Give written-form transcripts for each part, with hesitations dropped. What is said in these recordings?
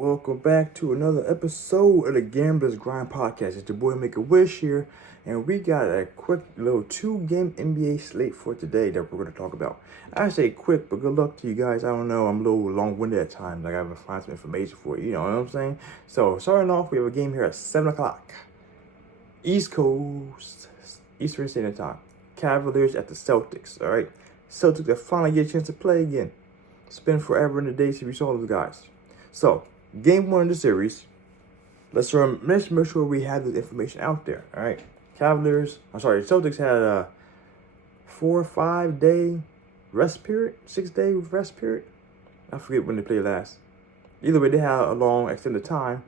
welcome back to another episode of the Gamblers Grind Podcast. It's your boy Make a Wish here, and we got a quick little 2-game NBA slate for today that we're going to talk about. I say quick, but good luck to you guys. I don't know, I'm a little long-winded at times. I gotta find some information for you, you know what I'm saying? So, starting off, we have a game here at 7 o'clock. East Coast, Eastern Standard Time. Cavaliers at the Celtics, all right? Celtics that finally get a chance to play again. It's been forever in the days since we saw those guys. So, game 1 of the series. Let's make sure we have this information out there. All right, Celtics had a 4 or 5 day rest period, 6-day rest period. I forget when they played last. Either way, they had a long extended time.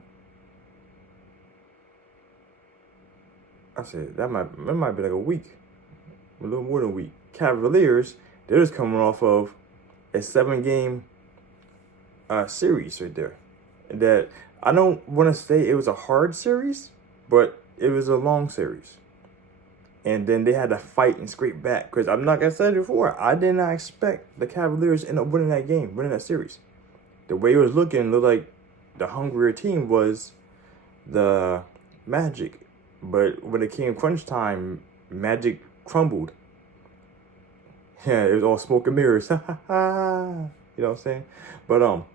I said that might be like a week, a little more than a week. Cavaliers, they're just coming off of a 7-game series right there. That I don't want to say it was a hard series, but it was a long series. And then they had to fight and scrape back. Because I'm not going to say it before, I did not expect the Cavaliers to end up winning that game, winning that series. The way it was looking, it looked like the hungrier team was the Magic. But when it came crunch time, Magic crumbled. Yeah, it was all smoke and mirrors. You know what I'm saying? But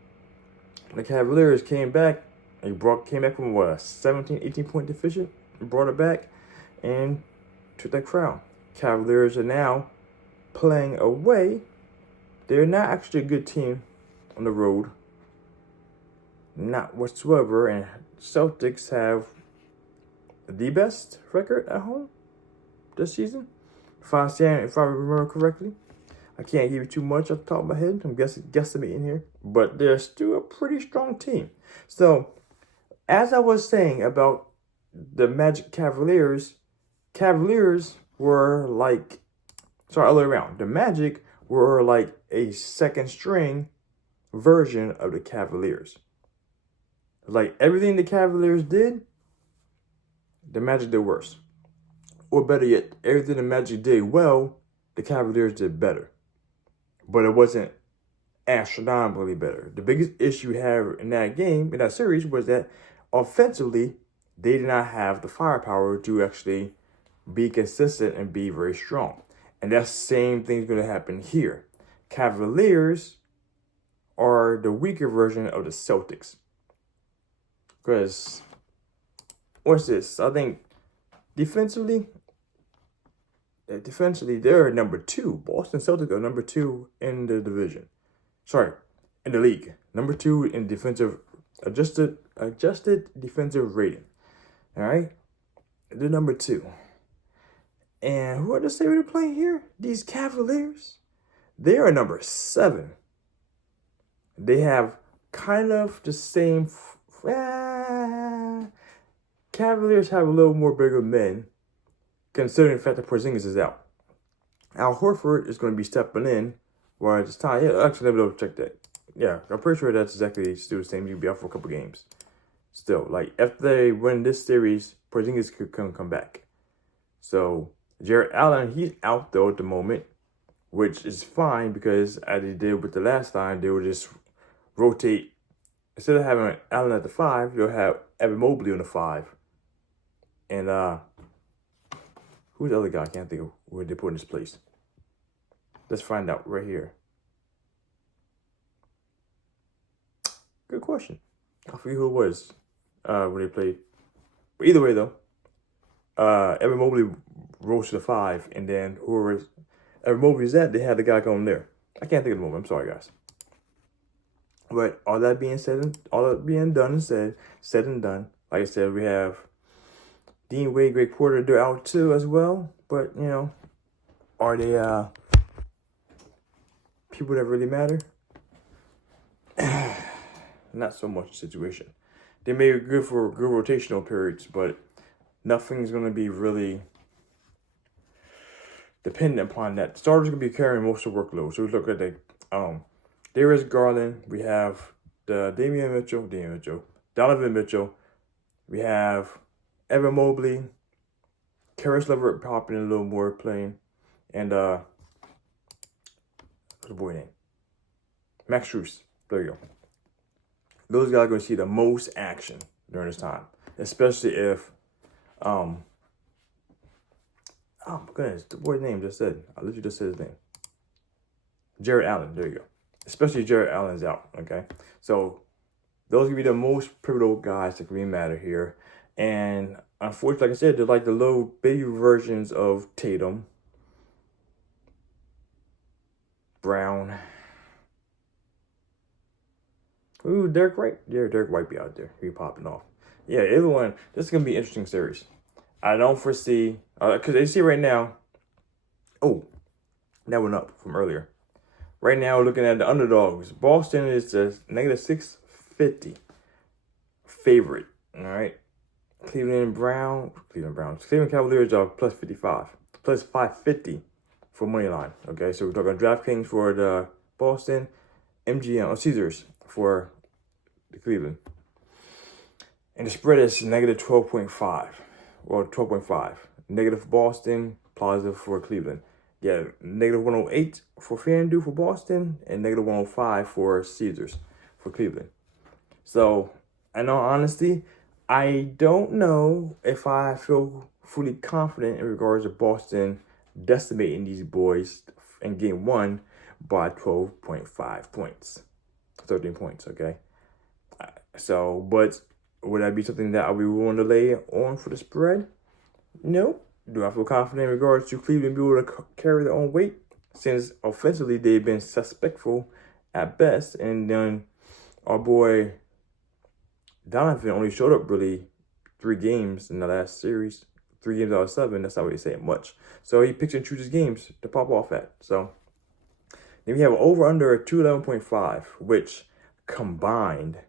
the Cavaliers came back. Came back from what, a 17, 18 point deficit, brought it back, and took that crown. Cavaliers are now playing away. They're not actually a good team on the road, not whatsoever. And Celtics have the best record at home this season, if I remember correctly. I can't give you too much off the top of my head. I'm guesstimating here. But they're still a pretty strong team. So, as I was saying about the Magic Cavaliers were like, all the way around. The Magic were like a second string version of the Cavaliers. Like everything the Cavaliers did, the Magic did worse. Or better yet, everything the Magic did well, the Cavaliers did better. But it wasn't astronomically better. The biggest issue we have in that series, was that offensively, they did not have the firepower to actually be consistent and be very strong. And that same thing's going to happen here. Cavaliers are the weaker version of the Celtics. Because, what's this? I think defensively, they're number 2. Boston Celtics are number 2 in the division. In the league. Number 2 in defensive adjusted defensive rating. All right, they're number 2. And who are the say they're playing here? These Cavaliers. They are number 7. They have kind of the same. Cavaliers have a little more bigger men, considering the fact that Porzingis is out. Al Horford is going to be stepping in while it's time. Yeah, actually, let me check that. Yeah, I'm pretty sure that's exactly still the same. He'll be out for a couple games. Still, like, if they win this series, Porzingis could come back. So, Jarrett Allen, he's out, though, at the moment, which is fine because, as they did with the last time, they would just rotate. Instead of having Allen at the 5, you'll have Evan Mobley on the 5. And, who's the other guy? I can't think of where they put in his place. Let's find out right here. Good question. I forget who it was when they played. But either way, though, Evan Mobley rose to the 5, and then whoever Evan Mobley's at, they had the guy going there. I can't think of the moment. I'm sorry, guys. But all that being said and done, like I said, we have Dean Wade, Greg Porter, they're out too as well. But, you know, are they people that really matter? Not so much the situation. They may be good for good rotational periods, but nothing's going to be really dependent upon that. The starters are going to be carrying most of the workload. So we look at the Darius Garland. We have the Donovan Mitchell. We have Evan Mobley, Karis LeVert popping in a little more playing, and what's the boy name? Max Strus. There you go. those guys are going to see the most action during this time, especially if, oh my goodness, the boy's name just said, I literally just said his name. Jared Allen, there you go. Especially Jared Allen's out, okay? So those can be the most pivotal guys that can really matter here. And unfortunately, like I said, they're like the little baby versions of Tatum, Brown. Ooh, Derek White. Yeah, Derek White be out there. He popping off. Yeah, everyone, this is going to be an interesting series. I don't foresee, because you see right now, oh, that went up from earlier. Right now, we're looking at the underdogs. Boston is a negative 650 favorite, all right? Cleveland Cavaliers are plus 55, plus 550 for money line, okay? So we're talking DraftKings for the Boston, MGM, or Caesars for the Cleveland. And the spread is negative 12.5, or 12.5. Negative for Boston, positive for Cleveland. Yeah, negative 108 for FanDuel for Boston, and negative 105 for Caesars for Cleveland. So, in all honesty, I don't know if I feel fully confident in regards to Boston decimating these boys in game one by 12.5 points. 13 points, okay? So, but would that be something that I'll be willing to lay on for the spread? No. Do I feel confident in regards to Cleveland being able to carry their own weight? Since offensively they've been suspectful at best. And then our boy Donovan only showed up really 3 games in the last series. 3 games out of 7. That's not really saying much. So he picks and chooses games to pop off at. So then we have an over-under at 211.5, which combined,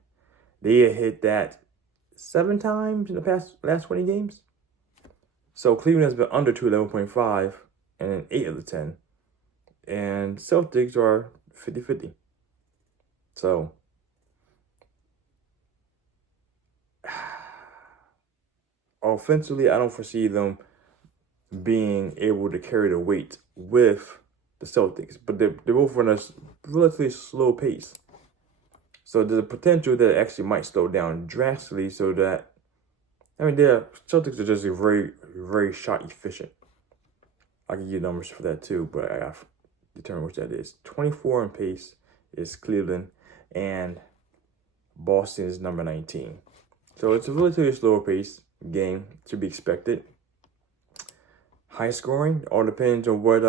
they hit that 7 times in the last 20 games. So Cleveland has been under 211.5 in 8 of the 10. And Celtics are 50-50. So offensively, I don't foresee them being able to carry the weight with the Celtics. But they're both on a relatively slow pace. So there's a potential that it actually might slow down drastically so that, I mean, the Celtics are just very, very shot efficient. I can give you numbers for that too, but I have to determine which that is. 24 in pace is Cleveland, and Boston is number 19. So it's a relatively slower pace game to be expected. High scoring, all depends on what,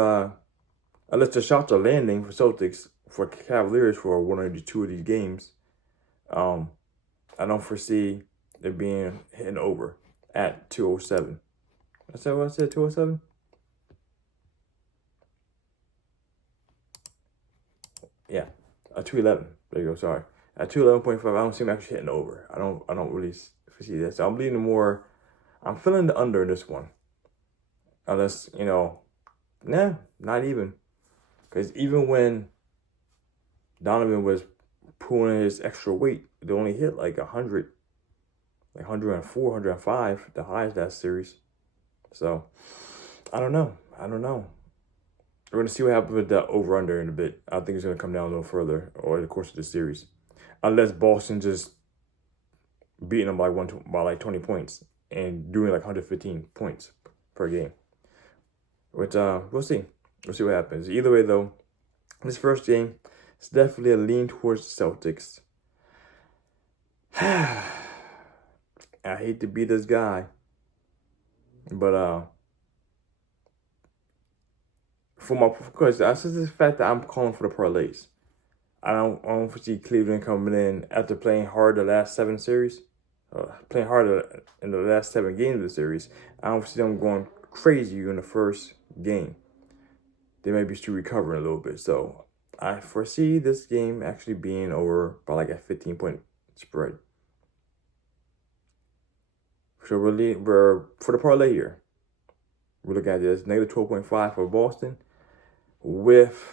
unless the shots are landing for Celtics, for Cavaliers for one or two of these games, I don't foresee it being hitting over at 207. That's what I said, 207? Yeah, at 211. There you go, sorry. At 211.5, I don't see him actually hitting over. I don't really foresee that. So I'm leaning more, I'm feeling the under in this one. Unless, not even. Because even when Donovan was pulling his extra weight, they only hit like 100, like 104, 105, the highest that series. So, I don't know. We're going to see what happens with that over-under in a bit. I think it's going to come down a little further over the course of the series. Unless Boston just beating them by like 20 points and doing like 115 points per game. Which, we'll see. We'll see what happens. Either way, though, this first game, it's definitely a lean towards the Celtics. I hate to be this guy, but because that's just the fact that I'm calling for the parlays. I don't foresee Cleveland coming in after playing hard the last 7 series, playing hard in the last 7 games of the series. I don't foresee them going crazy in the first game. They may be still recovering a little bit, so I foresee this game actually being over by like a 15-point spread. So we're for the parlay here. We're looking at this negative 12.5 for Boston with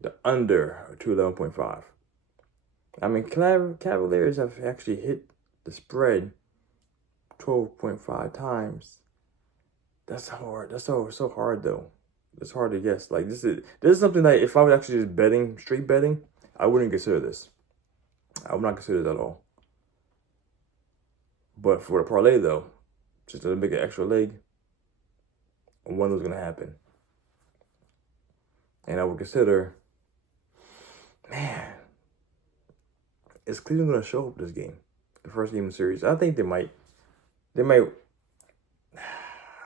the under 211.5. I mean, Cavaliers have actually hit the spread 12.5 times. That's hard. That's so hard though. It's hard to guess. Like this is something that if I was actually just straight betting, I wouldn't consider this. I would not consider it at all. But for the parlay, though, just to make an extra leg, one was going to happen. And I would consider, man, is Cleveland going to show up this game? The first game of the series? I think they might. I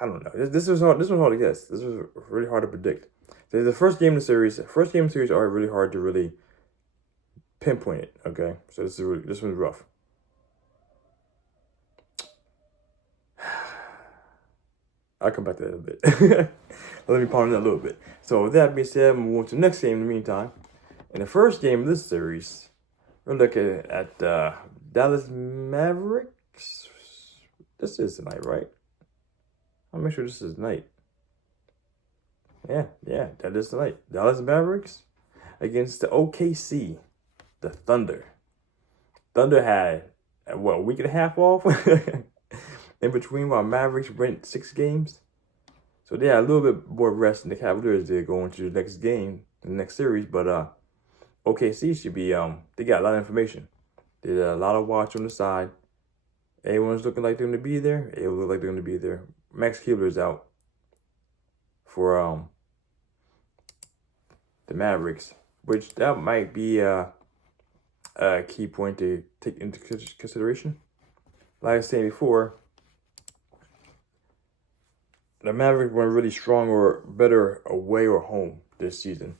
don't know. This was hard to guess. This was really hard to predict. The first game of the series are really hard to really pinpoint it. Okay, so this one's rough. I'll come back to that a bit. Let me ponder that a little bit. So with that being said, I'm going to move on to the next game in the meantime. In the first game of this series, we're looking at Dallas Mavericks. This is tonight, right? I'll make sure this is tonight. Yeah, that is tonight. Dallas Mavericks against the OKC, the Thunder. Thunder had, a week and a half off? In between while Mavericks went 6 games. So they had a little bit more rest than the Cavaliers did going to the next game, the next series. But OKC should be, they got a lot of information. They did a lot of watch on the side. Everyone's looking like they're going to be there. It look like they're going to be there. Max Keeler's out for the Mavericks, which that might be a key point to take into consideration. Like I was saying before, the Mavericks were really strong or better away or home this season.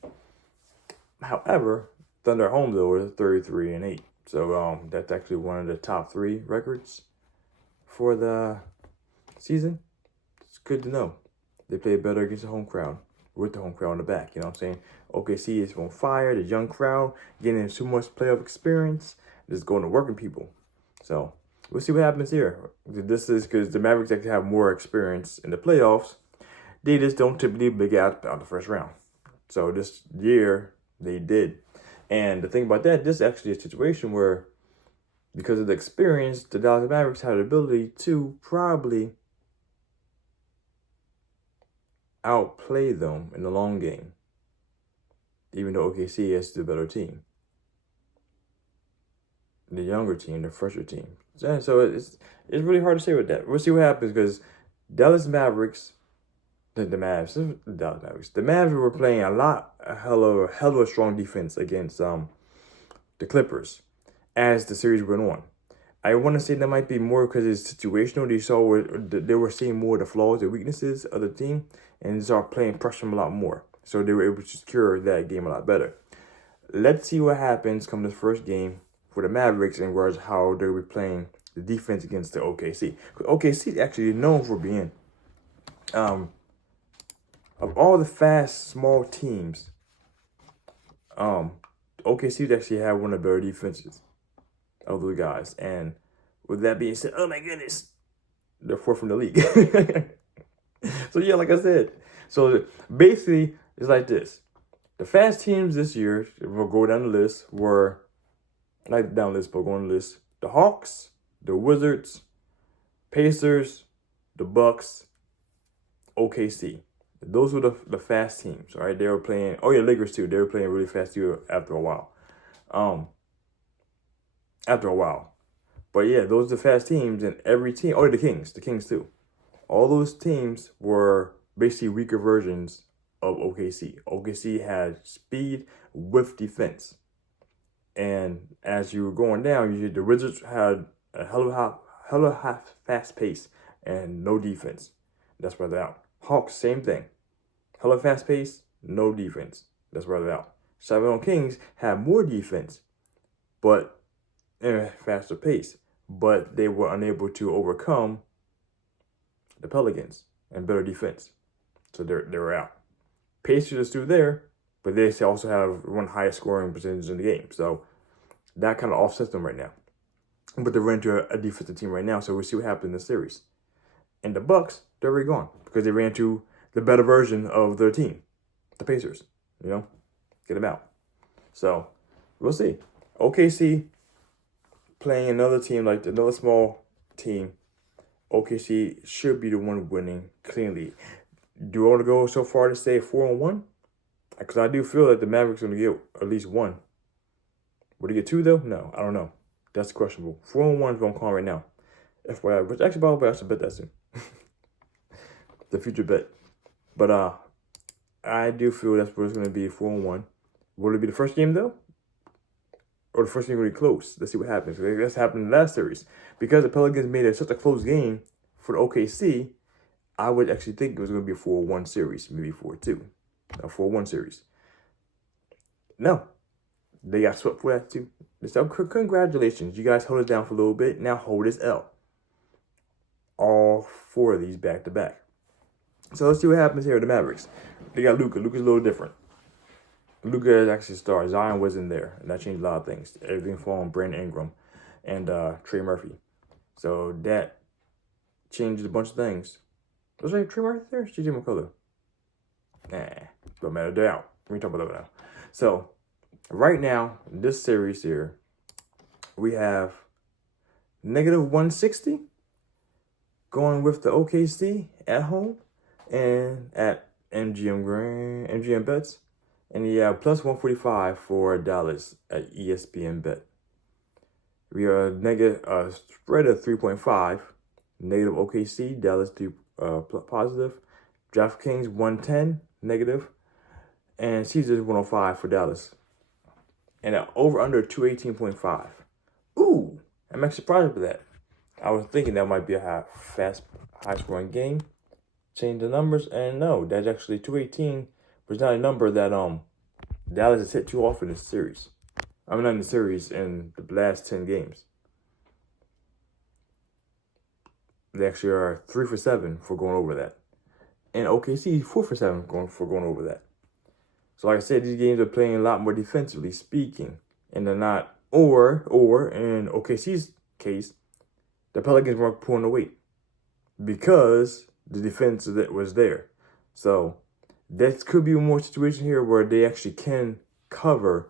However, Thunder at home though is 33-8. So that's actually one of the top 3 records for the season. It's good to know. They play better against the home crowd, with the home crowd in the back. You know what I'm saying? OKC is on fire. The young crowd getting too much playoff experience. Just going to working people. So we'll see what happens here. This is because the Mavericks actually have more experience in the playoffs. They just don't typically big out the first round. So this year they did. And the thing about that, this is actually a situation where, because of the experience, the Dallas Mavericks had the ability to probably outplay them in the long game, even though OKC is the better team, the younger team, the fresher team. So it's really hard to say with that. We'll see what happens because Dallas Mavericks, the Mavs were playing a hell of a strong defense against the Clippers as the series went on. I want to say that might be more because it's situational. They were seeing more of the flaws and weaknesses of the team and they started playing pressure them a lot more. So they were able to secure that game a lot better. Let's see what happens come this first game for the Mavericks in regards to how they'll be playing the defense against the OKC. Because OKC is actually known for being, of all the fast, small teams, OKC actually had one of the better defenses of those guys. And with that being said, oh my goodness, they're 4th in the league. So yeah, like I said, so basically it's like this. The fast teams this year, we'll go down the list, were, not down the list, but going down the list, the Hawks, the Wizards, Pacers, the Bucks, OKC. Those were the fast teams, all right? They were playing, Lakers too. They were playing really fast too after a while. But yeah, those are the fast teams, and every team, the Kings too. All those teams were basically weaker versions of OKC. OKC had speed with defense. And as you were going down, the Wizards had a hell of a fast pace and no defense. That's why they're out. Hawks, same thing. Hella fast pace, no defense. That's why they're out. Sacramento Kings had more defense, but faster pace. But they were unable to overcome the Pelicans and better defense. So they were out. Pacers are still there, but they also have one of the highest scoring percentages in the game. So that kind of offsets them right now. But they're into a defensive team right now, so we'll see what happens in the series. And the Bucks, they're already gone because they ran into the better version of their team, the Pacers. Get them out. So we'll see. OKC playing another team, like another small team. OKC should be the one winning cleanly. Do I want to go so far to say 4-1? Because I do feel that the Mavericks are going to get at least 1. Would they get 2 though? No, I don't know. That's questionable. 4-1 is what I'm calling right now. FYI, which actually, by the way, I should bet that soon. The future bet. But I do feel that's what it's going to be 4-1. Will it be the first game, though? Or the first game really close? Let's see what happens. That's happened in the last series. Because the Pelicans made it such a close game for the OKC, I would actually think it was going to be a 4-1 series, maybe 4-2. A 4-1 series. No. They got swept for that, too. So, congratulations. You guys hold it down for a little bit. Now hold this L. All 4 of these back-to-back. So let's see what happens here with the Mavericks. They got Luka. Luka's a little different. Luka is actually a star. Zion wasn't there, and that changed a lot of things. Everything falling Brandon Ingram and Trey Murphy. So that changed a bunch of things. Was Trey Murphy there? CJ McCullough. Nah, don't matter. They're out. We talk about that now. So right now, this series here, we have -160 going with the OKC at home and at MGM bets. And you have plus 145 for Dallas at ESPN bet. We are spread of 3.5, negative OKC, Dallas positive, DraftKings 110 negative, and Caesars 105 for Dallas. And over under 218.5. Ooh, I'm actually surprised with that. I was thinking that might be a high scoring game. Change the numbers, and no, that's actually 218. But it's not a number that Dallas has hit too often in this series. I mean, not in the series, in the last 10 games. They actually are 3 for 7 for going over that. And OKC 4 for 7 for going over that. So like I said, these games are playing a lot more defensively speaking. And they're not, or in OKC's case, the Pelicans weren't pulling the weight. Because the defense that was there. So that could be more situation here where they actually can cover.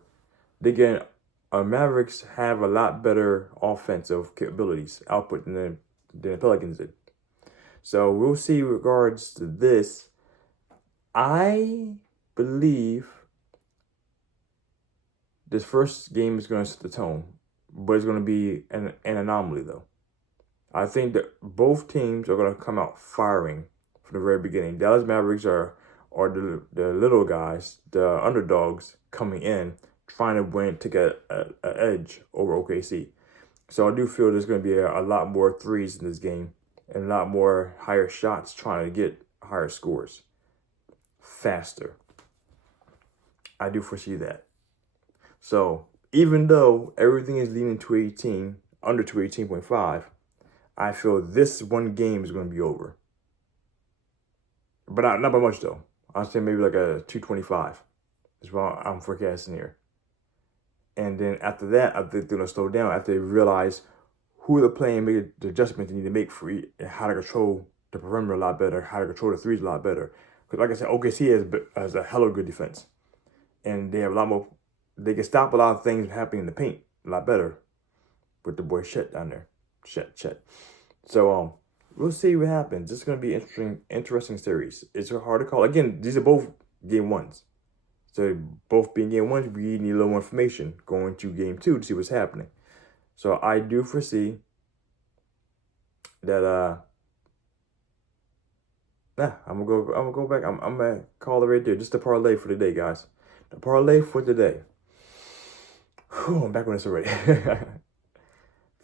They can, Mavericks have a lot better offensive capabilities, output than the Pelicans did. So we'll see in regards to this. I believe this first game is going to set the tone, but it's going to be an anomaly though. I think that both teams are going to come out firing from the very beginning. Dallas Mavericks are the little guys, the underdogs coming in, trying to win to get an edge over OKC. So I do feel there's going to be a lot more threes in this game and a lot more higher shots trying to get higher scores faster. I do foresee that. So even though everything is leaning to 18, under 218.5, I feel this one game is going to be over. But not by much, though. I'll say maybe like a 225 is what I'm forecasting here. And then after that, I think they're going to slow down after they realize who they're playing, make the adjustments they need to make for and how to control the perimeter a lot better, how to control the threes a lot better. Because like I said, OKC has a hell of a good defense. And they have a lot more, they can stop a lot of things happening in the paint a lot better with the boy Chet down there. Chet. So we'll see what happens. This is going to be interesting series. It's hard to call. Again, these are both game ones. So both being game ones, we need a little more information going to game 2 to see what's happening. So I do foresee that I'm gonna go back. I'm gonna call it right there. Just the parlay for the day, guys. The parlay for the day. Whew, I'm back on this already.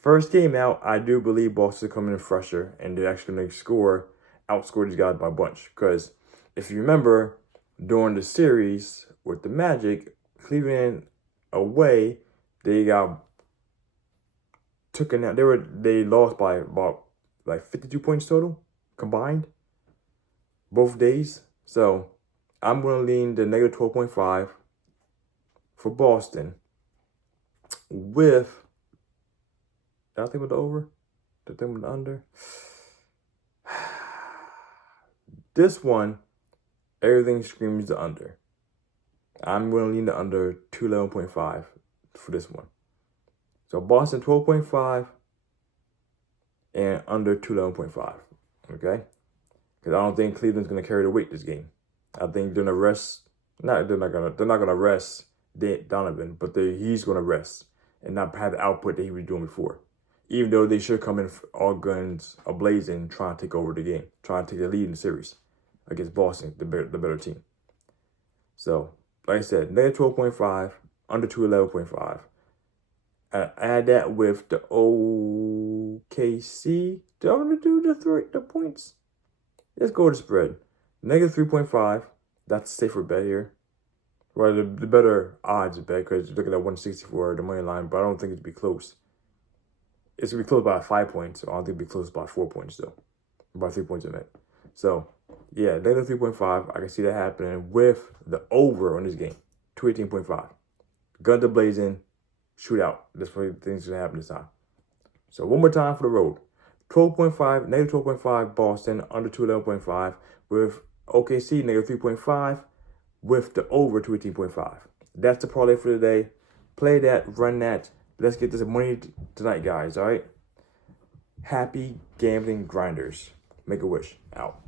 First game out, I do believe Boston coming in fresher, and they're actually going to outscore these guys by a bunch. Because if you remember, during the series with the Magic, Cleveland away, they got taken out. They lost by about like 52 points total combined, both days. So I'm going to lean the negative 12.5 for Boston with. I think with the over, the thing with the under. This one, everything screams the under. I'm going to lean the under 211.5 for this one. So Boston 12.5 and under 211.5. Okay? Because I don't think Cleveland's going to carry the weight this game. I think they're going to rest. They're not going to rest Donovan, but he's going to rest and not have the output that he was doing before. even though they should come in all guns a-blazing, trying to take over the game, trying to take the lead in the series against Boston, the better team. So, like I said, negative 12.5, under 211.5. Add that with the OKC. Do I want to do the points? Let's go to the spread. Negative 3.5. That's a safer bet here. Well, the better odds bet because you're looking at 160 for the money line, but I don't think it'd be close. It's going to be close by 5 points. So I don't think it'd be close by 4 points, though. By 3 points in it. So, yeah, negative 3.5. I can see that happening with the over on this game. 218.5. Guns are blazing. Shootout. That's what things going to happen this time. So, one more time for the road. 12.5, negative 12.5 Boston, under 211.5 with OKC, negative 3.5 with the over 218.5. That's the parlay for today. Play that, run that. Let's get this money tonight, guys, all right? Happy gambling grinders. Make a wish. Out.